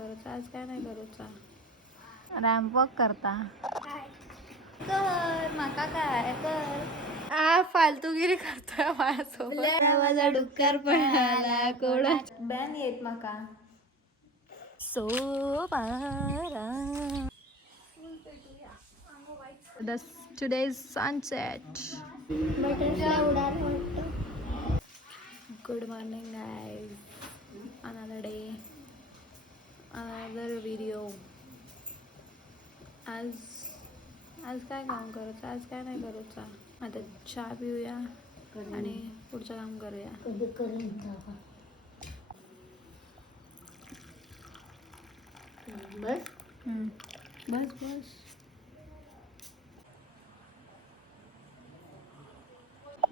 करूचा आज काय नाही करूचा रॅम्प वॉक करता कर माका काय कर फालतूगिरी करतोय माझ्यासोबत माझा डुक्कर पळाला कोणा बॅन येत माका so today's sunset. Good morning guys. Another day, another video. आज काय काम करायचं आज काय नाही करायचं आता चहा पिऊया आणि पुढचं काम करूया बस बस बस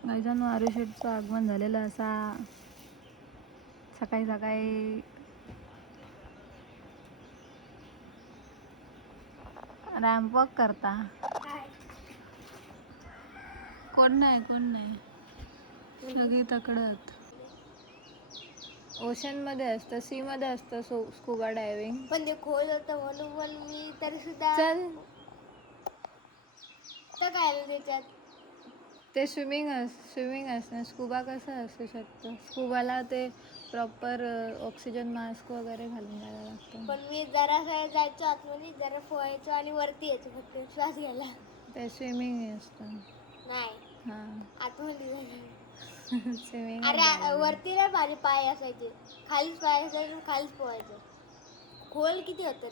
गायजान आरुषेटचं आगमन झालेलं असा सकाळी सकाळी रॅम्प वॉक करता कोण नाही सगळी तकडत ओशन मध्ये असतं सी मध्ये असतं स्कुबा डायव्हिंग पण ते खोल होतं म्हणून पण मी तरी सुद्धा चल तर काय त्याच्यात ते स्विमिंग असणं स्कुबा कसं असू शकतं स्कुबाला ते प्रॉपर ऑक्सिजन मास्क वगैरे घालून जायला लागतं पण मी जरा जायचो आतमध्ये जरा पोहायचो आणि वरती यायचो फक्त श्वास घ्यायला ते स्विमिंग असतं नाही हां आतमध्ये जायला स्विमिंग अरे वरती ना माझे पाय असायचे खालीच पाय असायचे खालीच पोहायचं खोल किती होतं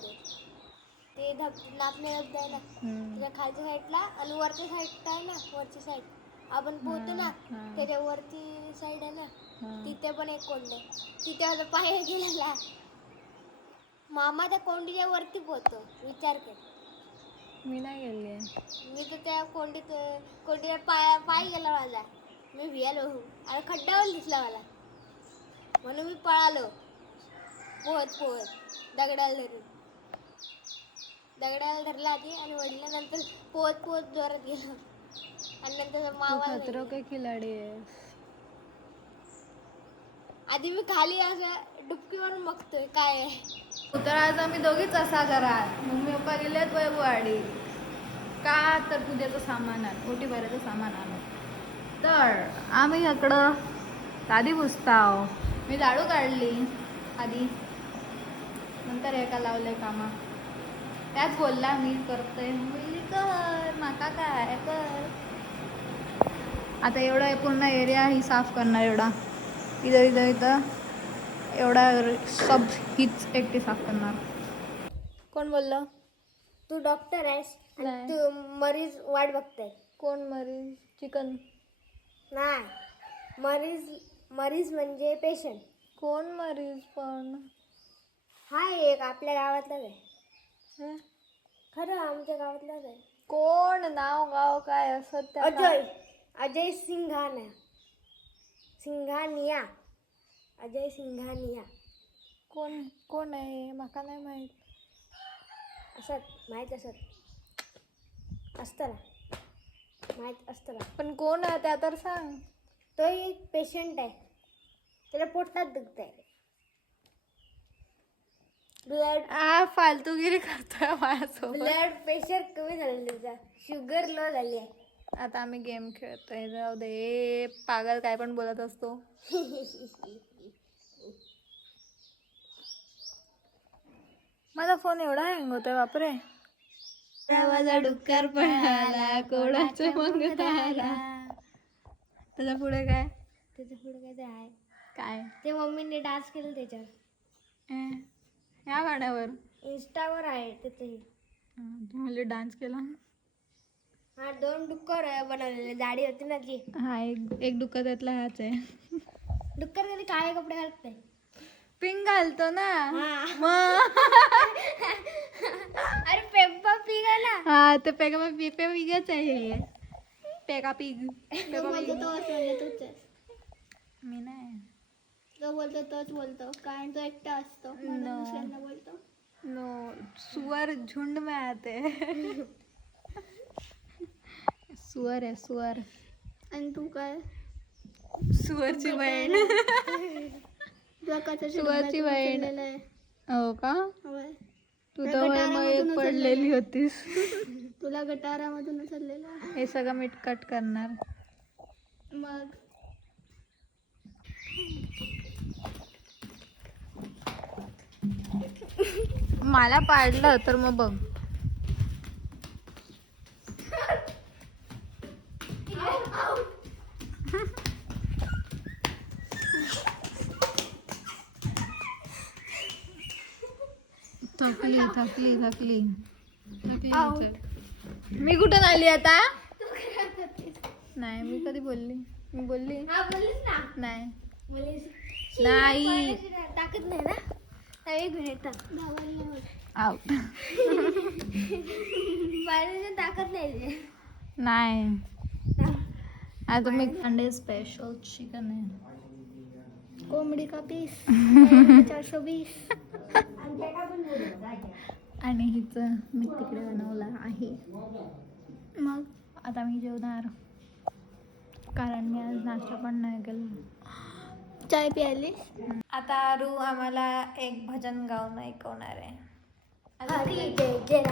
ते नाचणे धबधबा आहे ना त्याच्या खालच्या साईडला आणि वरच्या साईड आहे ना वरची साईड आपण पोहतो ना त्याच्या वरची साईड आहे ना तिथे पण एक कोंड तिथे माझा पाय गेलेला मामा त्या कोंडीच्या वरती पोहतो विचार कर मी नाही गेली आहे मी तर त्या कोंडीच्या पाय गेला माझा मी भियालो आणि खड्ड्यावर दिसला मला म्हणून मी पळालो पोहत दगडाला धरला आधी आणि वडल्यानंतर पोहत जोरात गेलो आणि नंतर मामा खतरो के खिलाडी आहे आधी मी खाली असं डुबकी मारून बघतोय काय आहे तर आज आम्ही दोघीच असा घरात मम्मी पप्पा गेलेत वैभवाडी का तर पूजेचं सामान आण ओटी भरायचं सामान आण तर आम्ही इकडं आधी पुसताव मी झाडू काढली आधी नंतर एका लावलंय कामा त्याच बोलला मी करते मी कर माका काय कर आता एवढा पूर्ण एरिया ही साफ करणार एवढा इथं एवढा सब हीच एकटी साफ करणार कोण बोललं तू डॉक्टर आहेस आणि तू मरीज वाट बघताय कोण मरीज चिकन नाही मरीज म्हणजे पेशंट कोण मरीज पण हाय एक आपल्या गावातलाच आहे खरं आमच्या गावातलाच आहे कोण नाव गाव काय असत अजय सिंघानिया अजय सिंघानिया कोण आहे माका नाही माहित माहित असतं ना पण कोण आहे त्या तर सांग तो एक पेशंट आहे त्याला पोटात दुखत आहे फालतूगिरी करतोय माझ्यासोबत ब्लड प्रेशर कमी झालं त्याचा शुगर लो झाली आहे आता आम्ही गेम खेळतोय जाऊ दे पागल काय पण बोलत असतो माझा फोन एवढा हँग होतोय बापरे माझा डुक्कर पळाला कोणाचं मंगत आला त्याच्या पुढे काय ते आहे काय ते मम्मीने डान्स केलं त्याच्यावर या गाण्यावर इंस्टावर आहे त्याचंही तुम्हाला डान्स केला हा 2 डुक्कर बनवलेले दाढी होती ना ती हा एक डुक्कर त्यातला हाच आहे डुक्कर कधी काळे कपडे घालत नाही पिंक घालतो ना अरे पेप्पा पिग आहे ना हा ते पेगा पिगच आहे पेगा पिग मी नाही जो बोलतो तोच बोलतो कारण तो एकटा असतो दुसऱ्यांना बोलतो नो सुअर झुंड में आते सुअर आहे सुअर आणि तू काय सुअरची बहीण सुअरची बहीण हो का तू तर मयत पडलेली होतीस. तुला गटारामधून उचललेला. हे सगळं मीठ कट करणार. मग मला पाडलं तर मग बघ. थकली थकली थकली थकली. मी कुठून आली आता? नाही मी कधी बोलली? मी बोलली नाही. नाही ताकद नाही ना. एक मिनिट आउट. पाण्याची ताकद नाही. नाही आता मी अंडे स्पेशल चिकन आहे. कोंबडी का पीस 420. आणि हिचं मी तिकडे बनवलं आहे. मग आता मी जेवणार कारण मी आज नाश्ता पण नाही केला. चाय प्यायली. आता आरू आम्हाला एक भजन गाऊन ऐकवणार आहे. हरी जय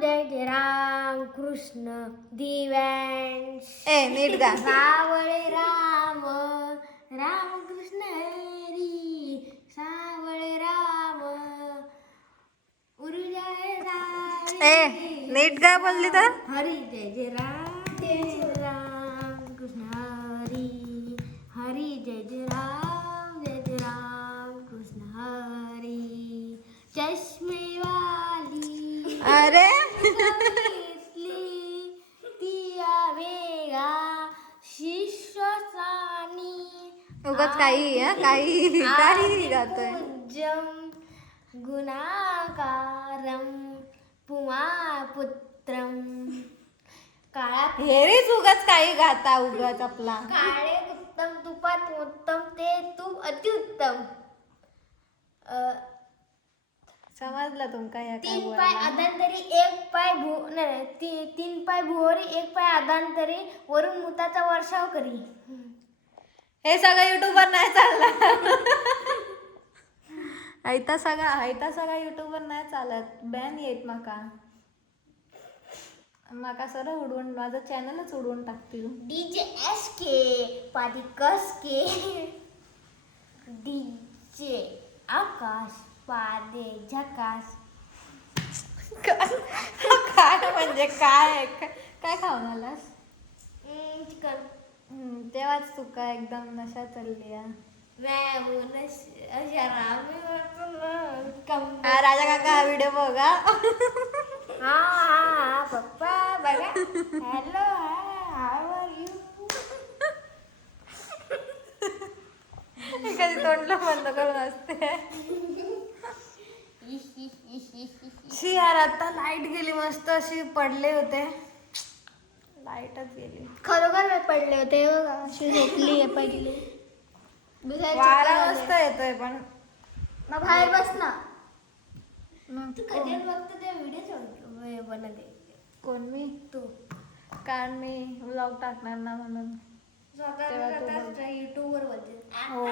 जय राम कृष्ण दिव्यांश नीट गा. सावळे राम राम कृष्ण हरी सावळे राम उरुजाय नीट गा बोलली तर. हरी जय राम कृष्ण हरी हरी जय राम कृष्ण हरी चष्मे वाली अरे तिया वेगा शिष्यसानी उगाच काही काही काही गातोय. गुणाकारं पुमापुत्रं काळा हेरीच उगाच काही गाता उगाच आपला. काळे उत्तम तुपात उत्तम ते तूप अतिउत्तम. समजलं तुमका या काय 3 पाय बोलला? अदांतरी 1 पाय नाही 3 पाय भुवरी 1 पाय अदांतरी वरून मुताचा वर्षाव करी. हे सगळं युट्यूबवर नाही चाललं. आयता सगळा युट्यूबवर नाही चालत. बॅन येत माका सरळ उडवून माझं चॅनलच उडवून टाकतील. डीजे एसके पादिकस के डीजे आकाश पादे झकास. काय म्हणजे काय काय खाऊन आलास? चिकन तेव्हाच तुका एकदम नशा चालली आहे. राजा काका हा व्हिडिओ बघा. हा पप्पा बघा. Hello how are you. कधी तोंडला बंद करून असते. शी यार आता लाईट गेली. मस्त अशी पडले होते. लाईटच गेली. खरोखर पडले होते अशी झोपली आहे पहिली. वारा मस्त येतोय पण मग बाहेर बस ना. मग तू कधी बघतो ते व्हिडिओ बनवते. कोण मी? तू कारण मी व्लॉग टाकणार ना म्हणून. स्वतः युट्यूबवर बोलते. हो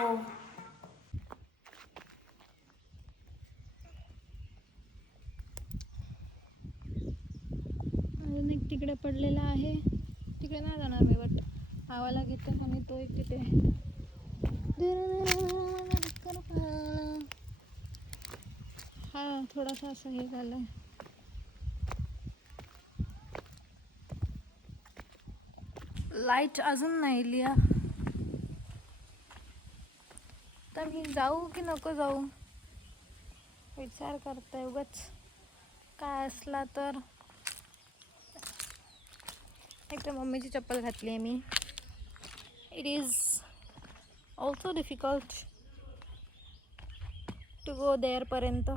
अजून एक तिकडे पडलेला आहे. तिकडे नाही जाणार मी बट आवाला घेते आणि तो एक तिथे. हा थोडासा असं हे झालंय. लाईट अजून नाही लिया तर मी जाऊ की नको जाऊ विचार करते. उगाच काय असला तर. एक तर मम्मीची चप्पल घातली आहे मी. It is also difficult to go there पर्यंत.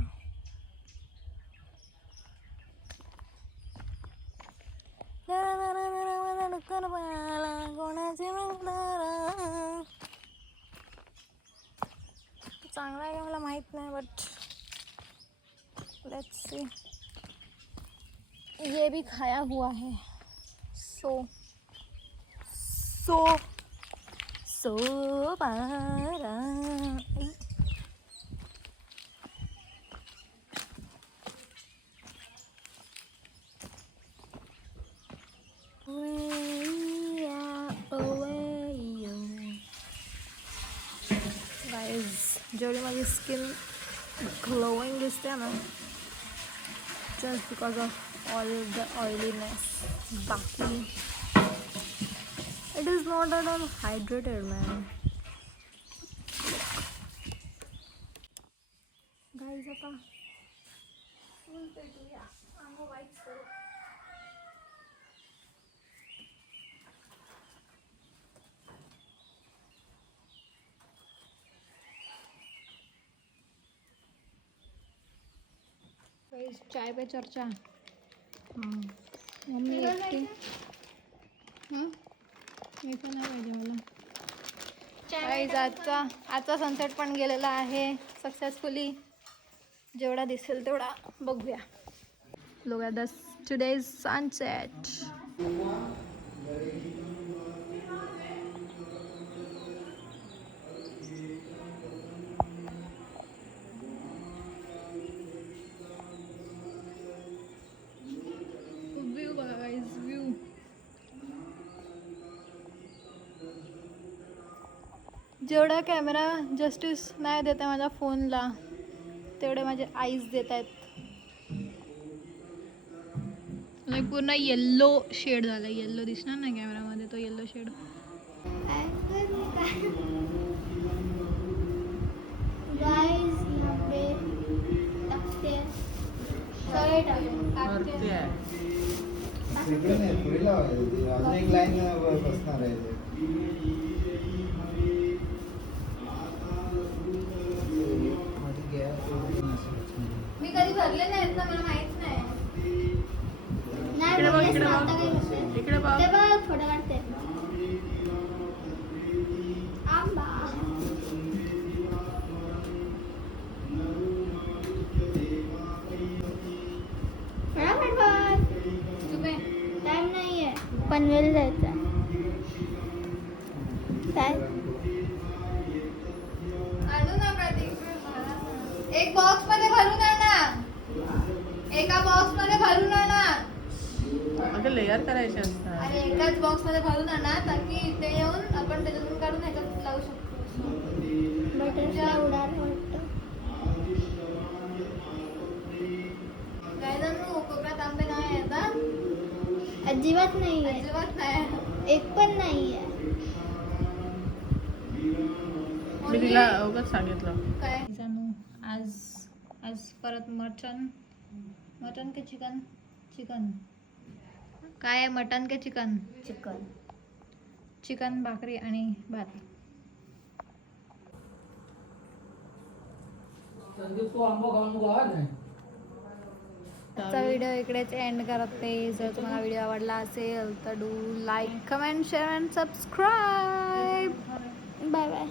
चांगला आहे का मला माहित नाही बट लेट्स सी. ये भी खाया हुआ है. सो पारा एवढी माझी स्किन ग्लोईंग दिसते ना, just because of all the oiliness. बाकी it is not at all hydrated man. Guys आता फुल पेटूया, अंग वाईट करू. चाय पे चर्चा. मम्मी एकटी. हां मी पण नाही पाहिजे मला. गाईज आजचा सनसेट पण गेलेला आहे सक्सेसफुली. जेवढा दिसेल तेवढा बघूया. लोक at the today's sunset. View बघा गाईज, व्ह्यू. जेवढा कॅमेरा जस्टिस नाही देत आहे माझ्या फोनला, तेवढे माझे आईज देत आहेत. पूर्ण येल्लो शेड झाला. येल्लो दिसणार ना कॅमेरामध्ये, तो येल्लो शेड. गाइस यहाँ पे तख्ते सारे टाकते इकडे नाही, पुढे लावायचं. अजून एक लाईन बसणार आहे ते. मी कधी भरले नाहीत ना, मला माहित नाही. नाही बोललेस ना, आता काय करते? इकडे बघ. ते बघ फोटो काढते. आंबा फटाफट बघ, तुम्ही टाइम नाहीये. पनवेल जायचं आहे. काय आणू नका ते. एक बॉक्स मध्ये भरून आणा. एका बॉक्स मध्ये भरून आणा. अगं लेअर करायचे असतात. अरे एकाच बॉक्स मध्ये भरून आणा, ताकी इथे येऊन आपण त्याच्यातून काढून ह्याच्यात लावू शकतो. बटरफ्लाय उडायला वाटतं. काय जाणू कोकणात आंबे नाही आहेत हा? अजिबात नाहीये, अजिबात नाही. एक पण नाहीये. मी तिला उगाच सांगितलं. काय जाणू आज परत मटन के चिकन काय आहे? मटन के चिकन? चिकन भाकरी आणि भात. आजचा व्हिडिओ इकडेच एंड करते. जर तुम्हाला व्हिडिओ आवडला असेल तर do like, comment, share and subscribe. Bye bye.